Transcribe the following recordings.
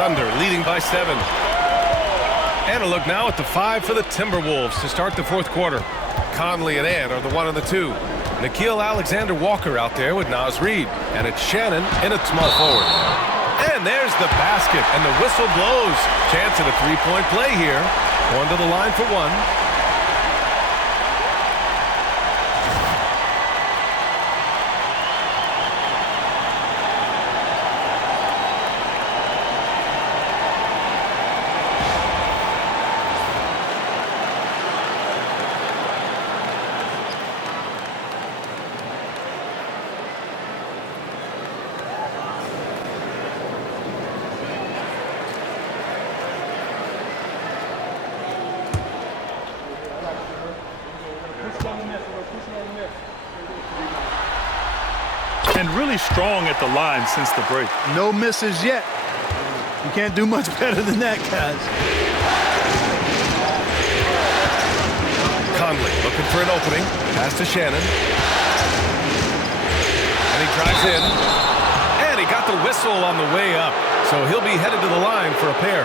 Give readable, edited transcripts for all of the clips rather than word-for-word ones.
Thunder leading by 7. And a look now at the 5 for the Timberwolves to start the fourth quarter. Conley and Ant are the 1 and the 2. Nikhil Alexander-Walker out there with Naz Reid. And it's Shannon in at small forward. And there's the basket, and the whistle blows. Chance at a three-point play here. Going to the line for 1. And really strong at the line since the break. No misses yet. You can't do much better than that, guys. Conley looking for an opening. Pass to Shannon. And he drives in. And he got the whistle on the way up. So he'll be headed to the line for a pair.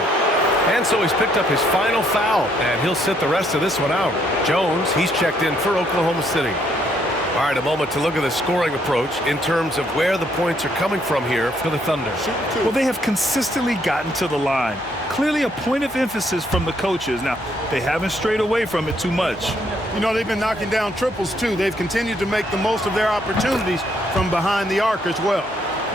And so he's picked up his final foul. And he'll sit the rest of this one out. Jones, he's checked in for Oklahoma City. All right, a moment to look at the scoring approach in terms of where the points are coming from here for the Thunder. Well, they have consistently gotten to the line. Clearly a point of emphasis from the coaches. Now, they haven't strayed away from it too much. You know, they've been knocking down triples, too. They've continued to make the most of their opportunities from behind the arc as well.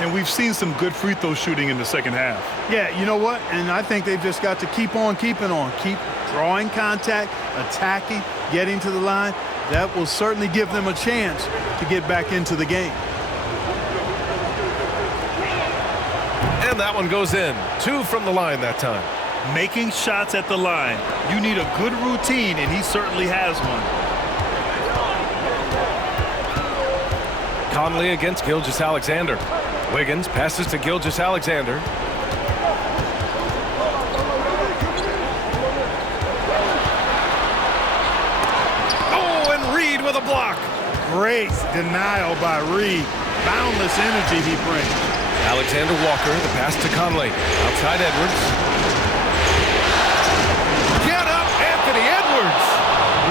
And we've seen some good free throw shooting in the second half. Yeah, you know what? And I think they've just got to keep on keeping on. Keep drawing contact, attacking, getting to the line. That will certainly give them a chance to get back into the game. And that one goes in. 2 from the line that time. Making shots at the line. You need a good routine, and he certainly has one. Conley against Gilgeous-Alexander. Wiggins passes to Gilgeous-Alexander. With a block. Great denial by Reid. Boundless energy he brings. Alexander Walker, the pass to Conley. Outside Edwards. Get up, Anthony Edwards.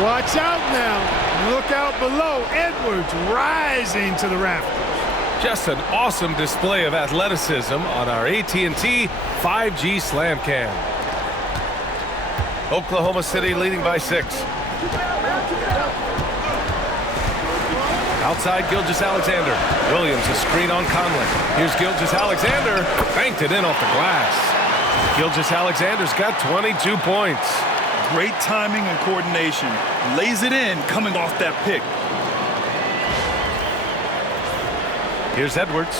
Watch out now. Look out below. Edwards rising to the rafters. Just an awesome display of athleticism on our AT&T 5G Slam Cam. Oklahoma City leading by 6. Outside Gilgeous-Alexander. Williams a screen on Conley. Here's Gilgeous-Alexander. Banked it in off the glass. Gilgeous-Alexander's got 22 points. Great timing and coordination. Lays it in coming off that pick. Here's Edwards.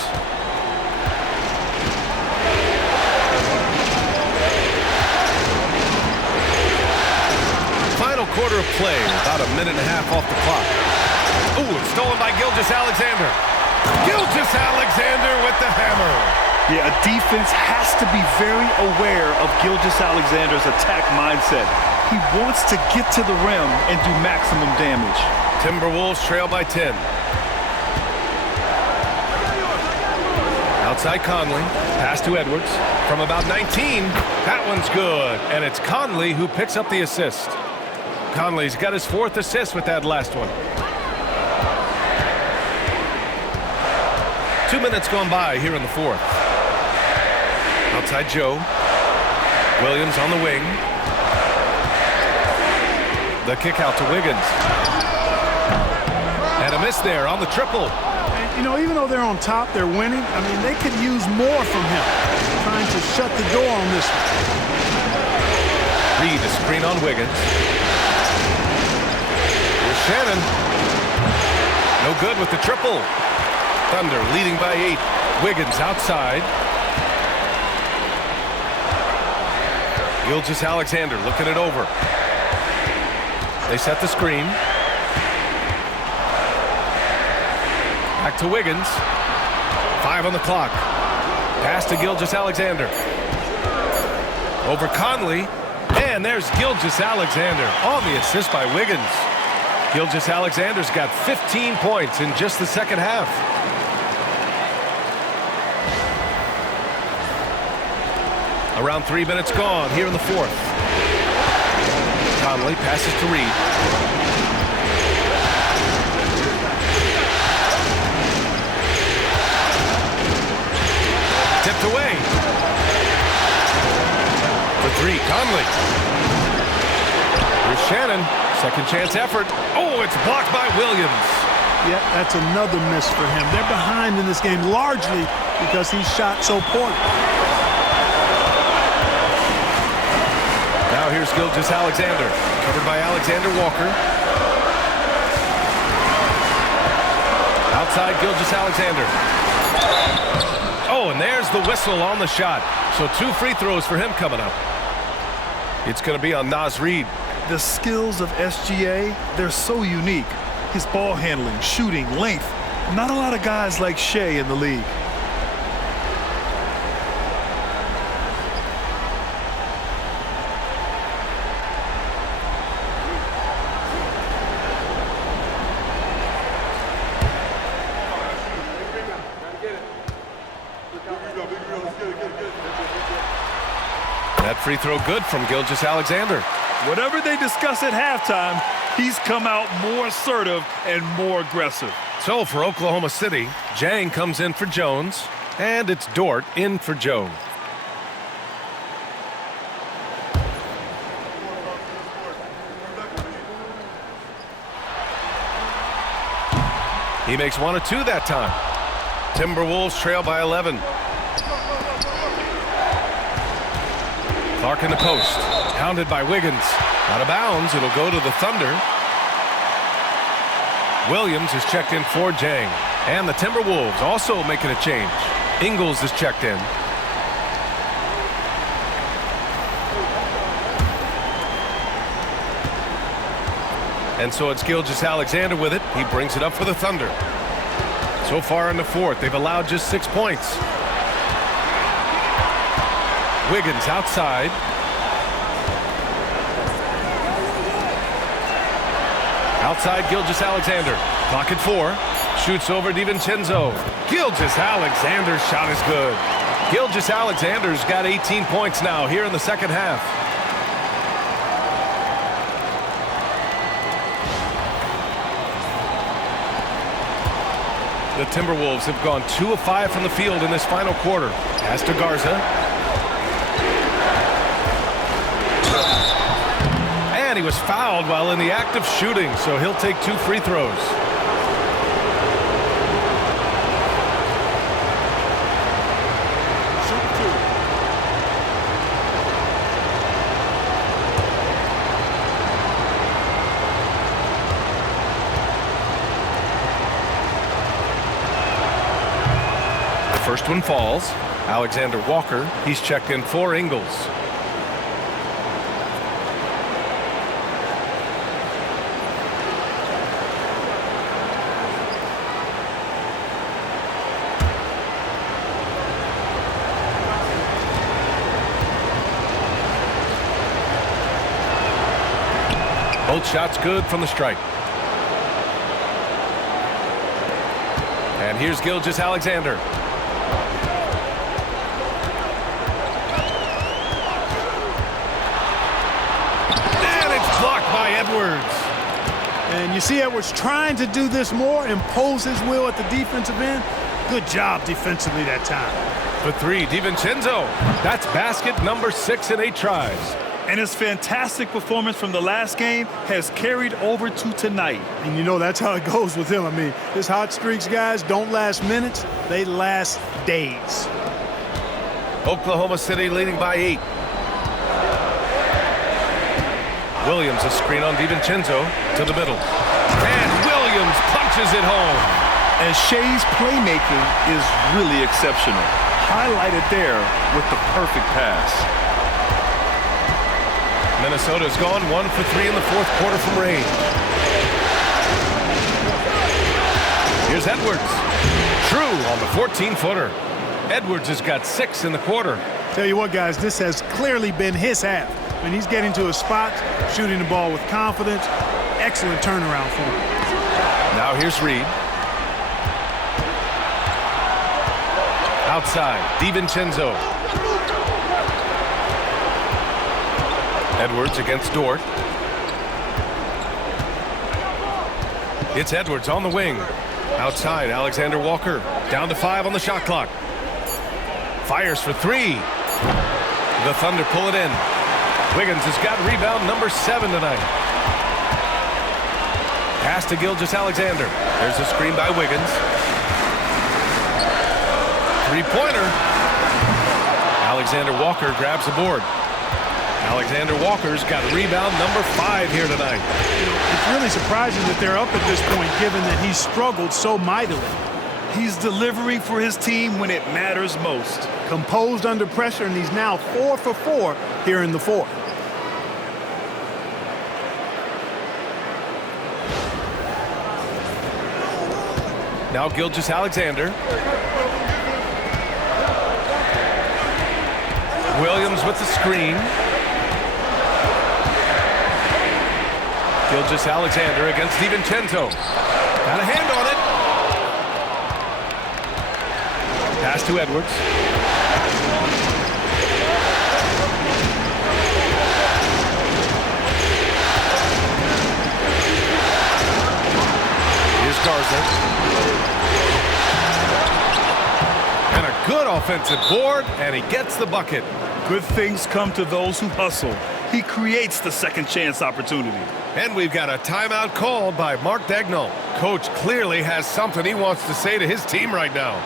Final quarter of play. About a minute and a half off the clock. Ooh, it's stolen by Gilgeous-Alexander. Gilgeous-Alexander with the hammer. Yeah, a defense has to be very aware of Gilgeous-Alexander's attack mindset. He wants to get to the rim and do maximum damage. Timberwolves trail by 10. Outside Conley. Pass to Edwards. From about 19. That one's good. And it's Conley who picks up the assist. Conley's got his 4th assist with that last one. 2 minutes gone by here in the 4th. Outside Joe. Williams on the wing. The kick out to Wiggins. And a miss there on the triple. And, you know, even though they're on top, they're winning. I mean, they could use more from him. Trying to shut the door on this one. Reid, a screen on Wiggins. Here's Shannon. No good with the triple. Thunder leading by 8. Wiggins outside. Gilgeous-Alexander looking it over. They set the screen. Back to Wiggins. 5 on the clock. Pass to Gilgeous-Alexander. Over Conley. And there's Gilgeous-Alexander on the assist by Wiggins. Gilgeous-Alexander's got 15 points in just the second half. Around 3 minutes gone here in the fourth. Conley passes to Reed. Tipped away. For three, Conley. Here's Shannon. Second chance effort. Oh, it's blocked by Williams. Yeah, that's another miss for him. They're behind in this game largely because he shot so poorly. Now here's Gilgeous-Alexander. Covered by Alexander Walker. Outside Gilgeous-Alexander. Oh, and there's the whistle on the shot. So 2 free throws for him coming up. It's going to be on Naz Reid. The skills of SGA, they're so unique. His ball handling, shooting, length. Not a lot of guys like Shea in the league. That free throw good from Gilgeous-Alexander. Whatever they discuss at halftime, he's come out more assertive and more aggressive. So for Oklahoma City, Jang comes in for Jones, and it's Dort in for Joe. He makes 1 of 2 that time. Timberwolves trail by 11. Clark in the post. Pounded by Wiggins. Out of bounds. It'll go to the Thunder. Williams is checked in for Jang. And the Timberwolves also making a change. Ingles is checked in. And so it's Gilgeous-Alexander with it. He brings it up for the Thunder. So far in the fourth, they've allowed just 6 points. Wiggins outside. Outside Gilgeous-Alexander. Clock at 4. Shoots over DiVincenzo. Gilgeous-Alexander's shot is good. Gilgeous-Alexander's got 18 points now here in the second half. The Timberwolves have gone 2 of 5 from the field in this final quarter. Pass to Garza. And he was fouled while in the act of shooting, so he'll take 2 free throws. First one falls. Alexander Walker, he's checked in for Ingles. Both shots good from the stripe. And here's Gilgeous-Alexander. Edwards. And you see Edwards trying to do this more, impose his will at the defensive end. Good job defensively that time. For 3, DiVincenzo. That's basket number 6 in 8 tries. And his fantastic performance from the last game has carried over to tonight. And you know that's how it goes with him. I mean, his hot streaks, guys, don't last minutes. They last days. Oklahoma City leading by 8. Williams a screen on DiVincenzo to the middle. And Williams punches it home. And Shea's playmaking is really exceptional. Highlighted there with the perfect pass. Minnesota's gone 1 for 3 in the fourth quarter from range. Here's Edwards. True on the 14-footer. Edwards has got 6 in the quarter. Tell you what, guys, this has clearly been his half. When he's getting to his spots, shooting the ball with confidence, excellent turnaround for him. Now here's Reed. Outside, DiVincenzo. Edwards against Dort. It's Edwards on the wing. Outside, Alexander Walker. Down to 5 on the shot clock. Fires for 3. The Thunder pull it in. Wiggins has got rebound number 7 tonight. Pass to Gilgeous-Alexander. There's a screen by Wiggins. Three-pointer. Alexander Walker grabs the board. Alexander Walker's got rebound number 5 here tonight. It's really surprising that they're up at this point, given that he's struggled so mightily. He's delivering for his team when it matters most. Composed under pressure, and he's now 4 for 4 here in the fourth. Now Gilgeous-Alexander. Williams with the screen. Gilgeous-Alexander against DiVincenzo. Got a hand on it. Pass to Edwards. Here's Garza. And a good offensive board, and he gets the bucket. Good things come to those who hustle. He creates the second chance opportunity. And we've got a timeout called by Mark Daigneault. Coach clearly has something he wants to say to his team right now.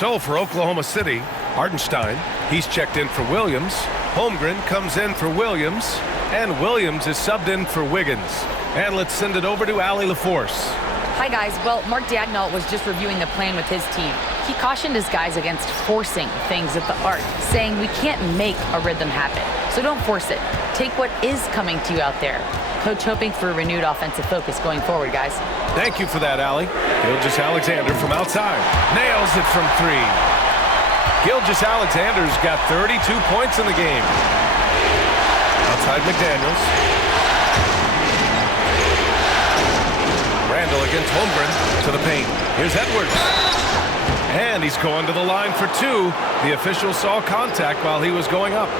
So for Oklahoma City, Hartenstein, he's checked in for Williams. Holmgren comes in for Williams, and Williams is subbed in for Wiggins. And let's send it over to Allie LaForce. Hi, guys. Well, Mark Daigneault was just reviewing the plan with his team. He cautioned his guys against forcing things at the arc, saying we can't make a rhythm happen. So don't force it. Take what is coming to you out there. Coach hoping for a renewed offensive focus going forward, guys. Thank you for that, Allie. Gilgeous-Alexander from outside. Nails it from 3. Gilgeous-Alexander's got 32 points in the game. Outside McDaniels. Randall against Holmgren to the paint. Here's Edwards. And he's going to the line for 2. The official saw contact while he was going up.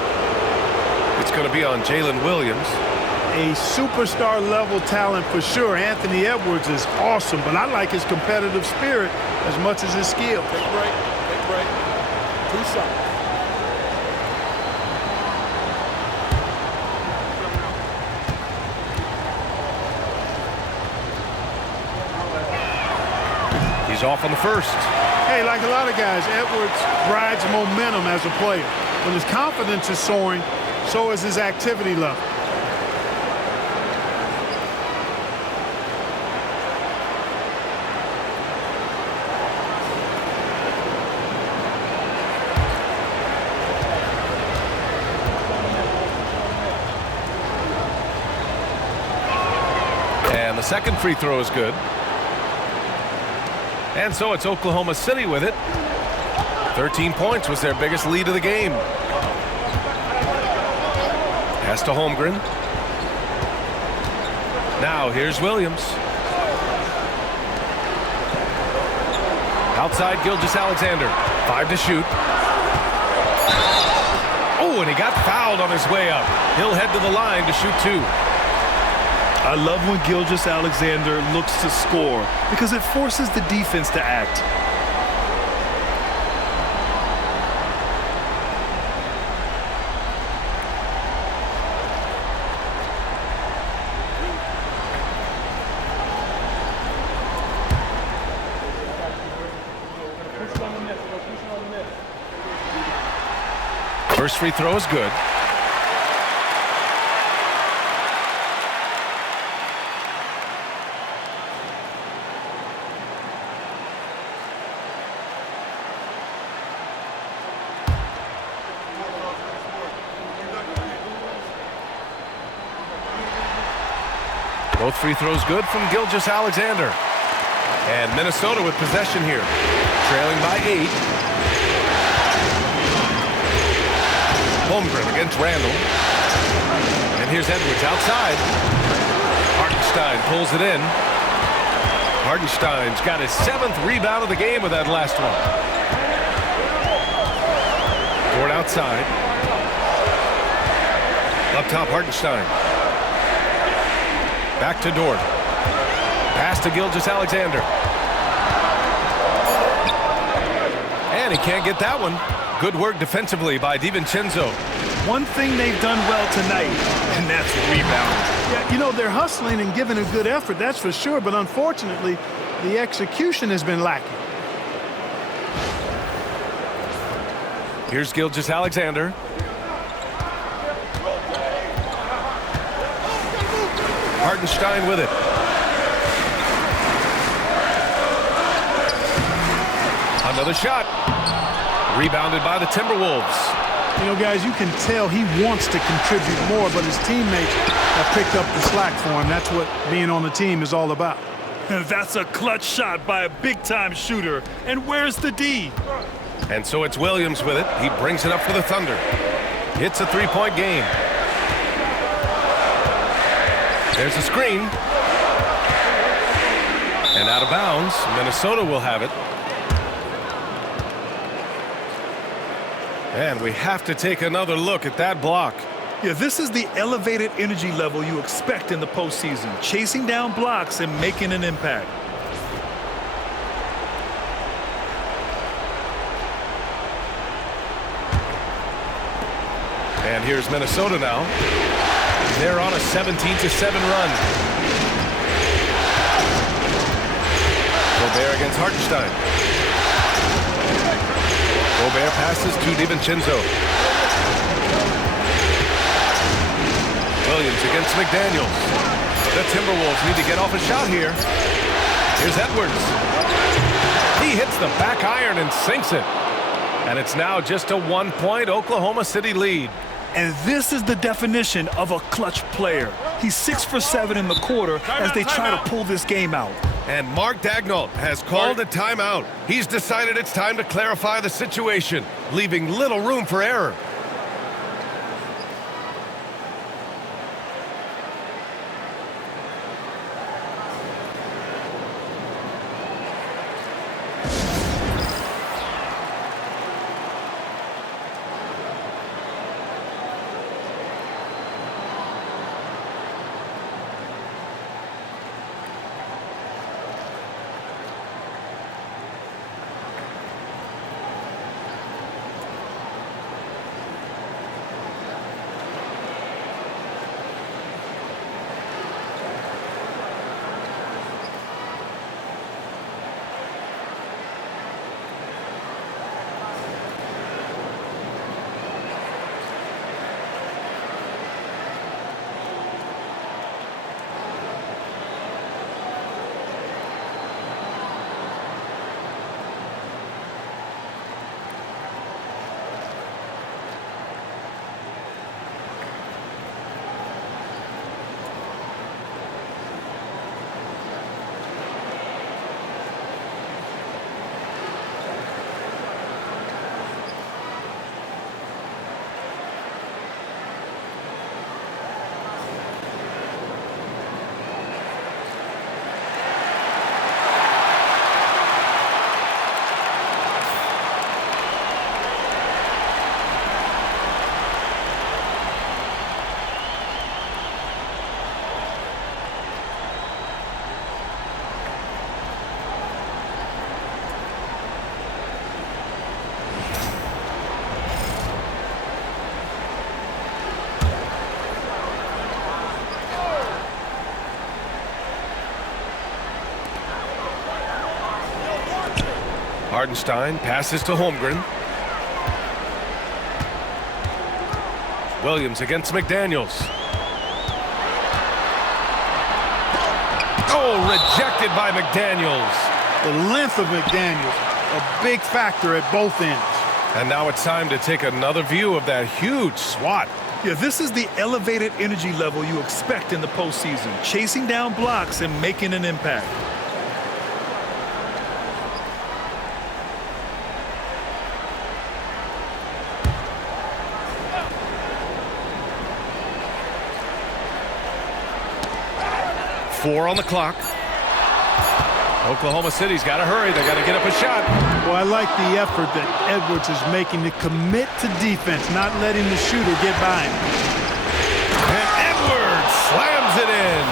It's going to be on Jalen Williams. A superstar level talent for sure. Anthony Edwards is awesome, but I like his competitive spirit as much as his skill. Take a break. Take a break. 2 shots. He's off on the first. Hey, like a lot of guys, Edwards rides momentum as a player. When his confidence is soaring, so is his activity level. And the second free throw is good. And so it's Oklahoma City with it. 13 points was their biggest lead of the game. Pass to Holmgren. Now here's Williams. Outside Gilgeous-Alexander. 5 to shoot. Oh, and he got fouled on his way up. He'll head to the line to shoot 2. I love when Gilgeous-Alexander looks to score because it forces the defense to act. First free throw is good. Both free throws good from Gilgeous-Alexander. And Minnesota with possession here, trailing by 8. Holmgren against Randall. And here's Edwards outside. Hartenstein pulls it in. Hartenstein's got his 7th rebound of the game with that last one. Dort outside. Up top, Hartenstein. Back to Dort. Pass to Gilgeous-Alexander. And he can't get that one. Good work defensively by DiVincenzo. One thing they've done well tonight, and that's rebounding. Yeah, you know, they're hustling and giving a good effort, that's for sure, but unfortunately, the execution has been lacking. Here's Gilgeous-Alexander. Hartenstein with it. Another shot. Rebounded by the Timberwolves. You know, guys, you can tell he wants to contribute more, but his teammates have picked up the slack for him. That's what being on the team is all about. That's a clutch shot by a big-time shooter. And where's the D? And so it's Williams with it. He brings it up for the Thunder. It's a 3-point game. There's a screen. And out of bounds. Minnesota will have it. And we have to take another look at that block. Yeah, this is the elevated energy level you expect in the postseason. Chasing down blocks and making an impact. And here's Minnesota now. They're on a 17-7 run. Gobert against Hartenstein. Gobert passes to DiVincenzo. Williams against McDaniels. The Timberwolves need to get off a shot here. Here's Edwards. He hits the back iron and sinks it. And it's now just a 1-point Oklahoma City lead. And this is the definition of a clutch player. He's 6 for 7 in the quarter as they try to pull this game out. And Mark Daigneault has called a timeout. He's decided it's time to clarify the situation, leaving little room for error. Hardenstein passes to Holmgren. Williams against McDaniels. Oh, rejected by McDaniels. The length of McDaniels, a big factor at both ends. And now it's time to take another view of that huge swat. Yeah, this is the elevated energy level you expect in the postseason, chasing down blocks and making an impact. Four on the clock. Oklahoma City's got to hurry. They got to get up a shot. Well, I like the effort that Edwards is making to commit to defense, not letting the shooter get by him. And Edwards slams it in.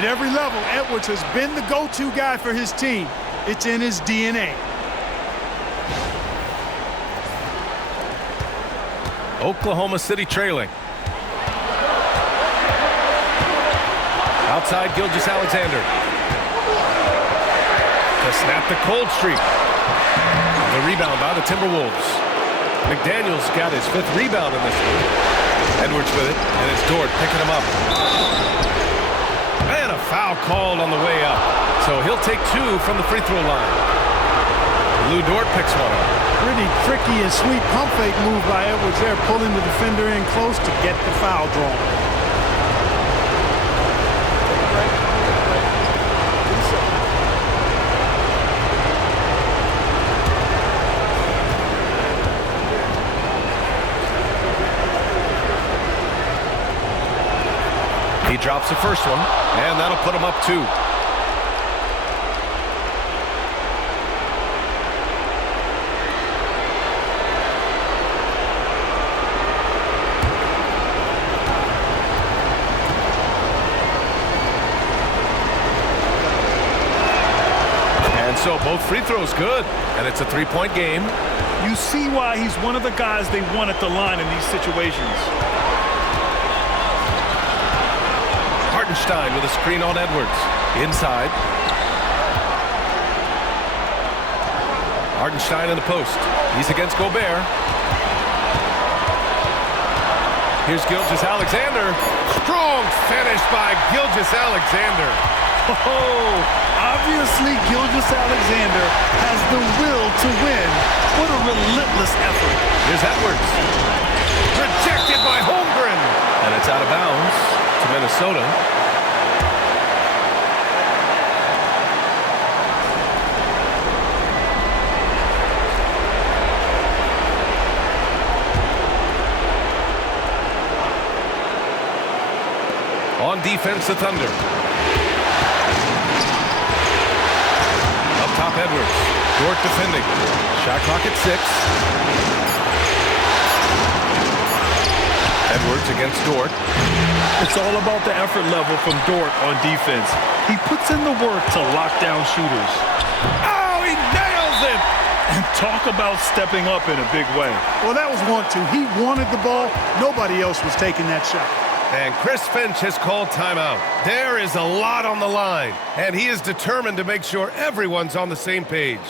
At every level, Edwards has been the go-to guy for his team. It's in his DNA. Oklahoma City trailing. Outside Gilgeous-Alexander. To snap the cold streak. The rebound by the Timberwolves. McDaniels got his 5th rebound in this one. Edwards with it, and it's Dort picking him up. And a foul called on the way up. So he'll take 2 from the free throw line. Lou Dort picks one up. Pretty tricky and sweet pump fake move by Edwards there, pulling the defender in close to get the foul drawn. He drops the first one, and that'll put him up 2. And so both free throws good, and it's a 3-point game. You see why he's one of the guys they want at the line in these situations. Hardenstein with a screen on Edwards. Inside. Hardenstein in the post. He's against Gobert. Here's Gilgeous-Alexander. Strong finish by Gilgeous-Alexander. Oh, obviously Gilgeous-Alexander has the will to win. What a relentless effort. Here's Edwards. Rejected by Holmgren. And it's out of bounds to Minnesota. On defense, the Thunder. Up top, Edwards. Dort defending. Shot clock at 6. Edwards against Dort. It's all about the effort level from Dort on defense. He puts in the work to lock down shooters. Oh, he nails it! And talk about stepping up in a big way. Well, that was 1-2. He wanted the ball. Nobody else was taking that shot. And Chris Finch has called timeout. There is a lot on the line, and he is determined to make sure everyone's on the same page.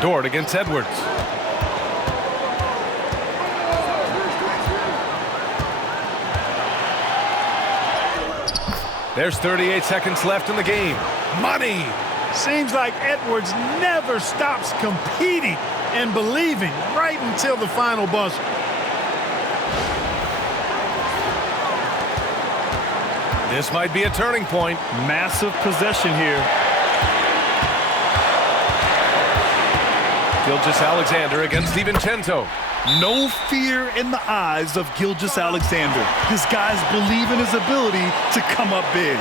Dort against Edwards. There's 38 seconds left in the game. Money! Seems like Edwards never stops competing and believing right until the final buzzer. This might be a turning point. Massive possession here. Gilgeous-Alexander against DiVincenzo. No fear in the eyes of Gilgeous-Alexander. His guys believe in his ability to come up big.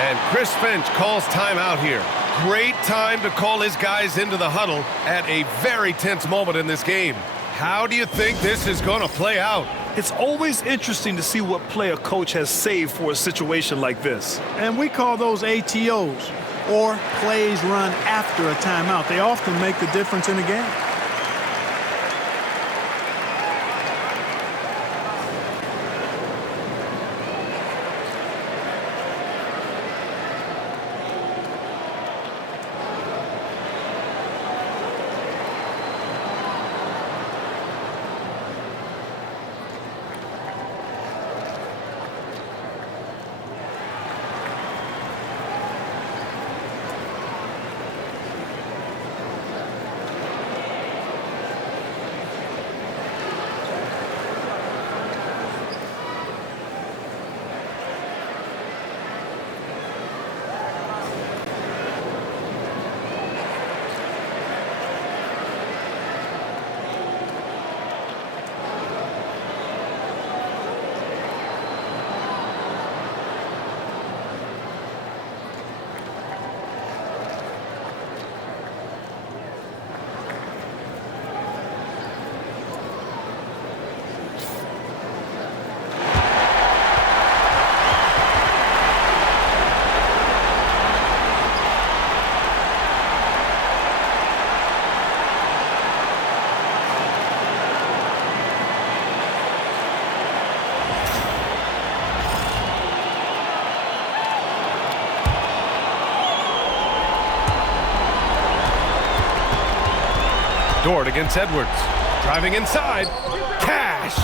And Chris Finch calls timeout here. Great time to call his guys into the huddle at a very tense moment in this game. How do you think this is going to play out? It's always interesting to see what play a coach has saved for a situation like this. And we call those ATOs, or plays run after a timeout. They often make the difference in a game. Dort against Edwards. Driving inside. Cash!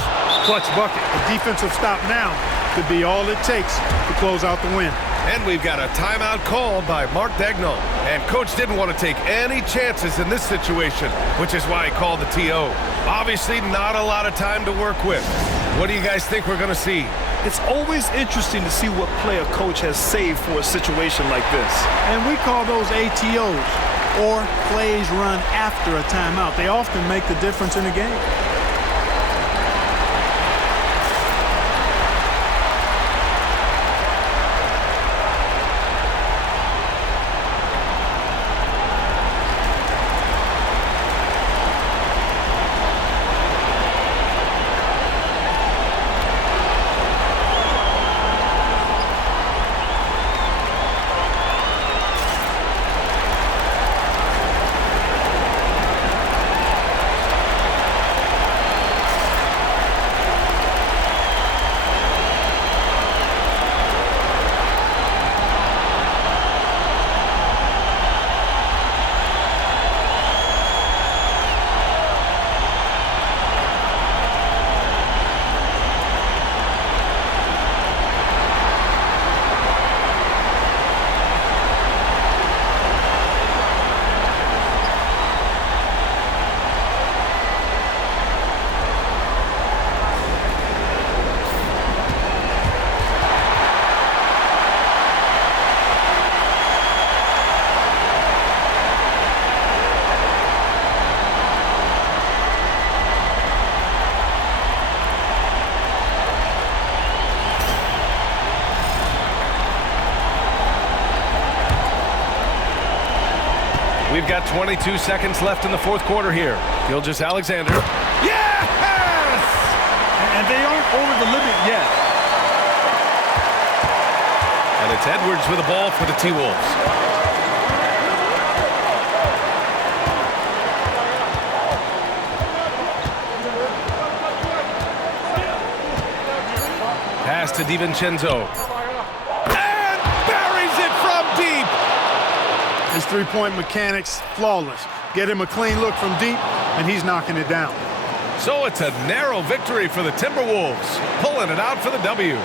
Clutch bucket. The defensive stop now could be all it takes to close out the win. And we've got a timeout called by Mark Daigneault. And coach didn't want to take any chances in this situation, which is why he called the TO. Obviously not a lot of time to work with. What do you guys think we're going to see? It's always interesting to see what play a coach has saved for a situation like this. And we call those ATOs, or plays run after a timeout. They often make the difference in a game. We've got 22 seconds left in the fourth quarter here. Gilgeous-Alexander. Yes! And they aren't over the limit yet. And it's Edwards with the ball for the T-Wolves. Pass to DiVincenzo. And buries it from deep. His three-point mechanics, flawless. get him a clean look from deep, and he's knocking it down. So it's a narrow victory for the Timberwolves, pulling it out for the W.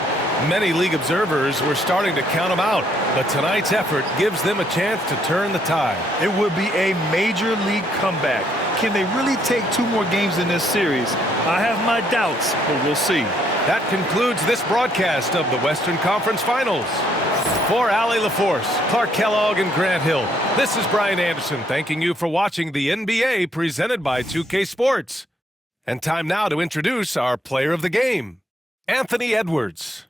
Many league observers were starting to count them out, but tonight's effort gives them a chance to turn the tide. It would be a major league comeback. Can they really take 2 more games in this series? I have my doubts, but we'll see. That concludes this broadcast of the Western Conference Finals. For Allie LaForce, Clark Kellogg, and Grant Hill, this is Brian Anderson thanking you for watching the NBA presented by 2K Sports. And time now to introduce our player of the game, Anthony Edwards.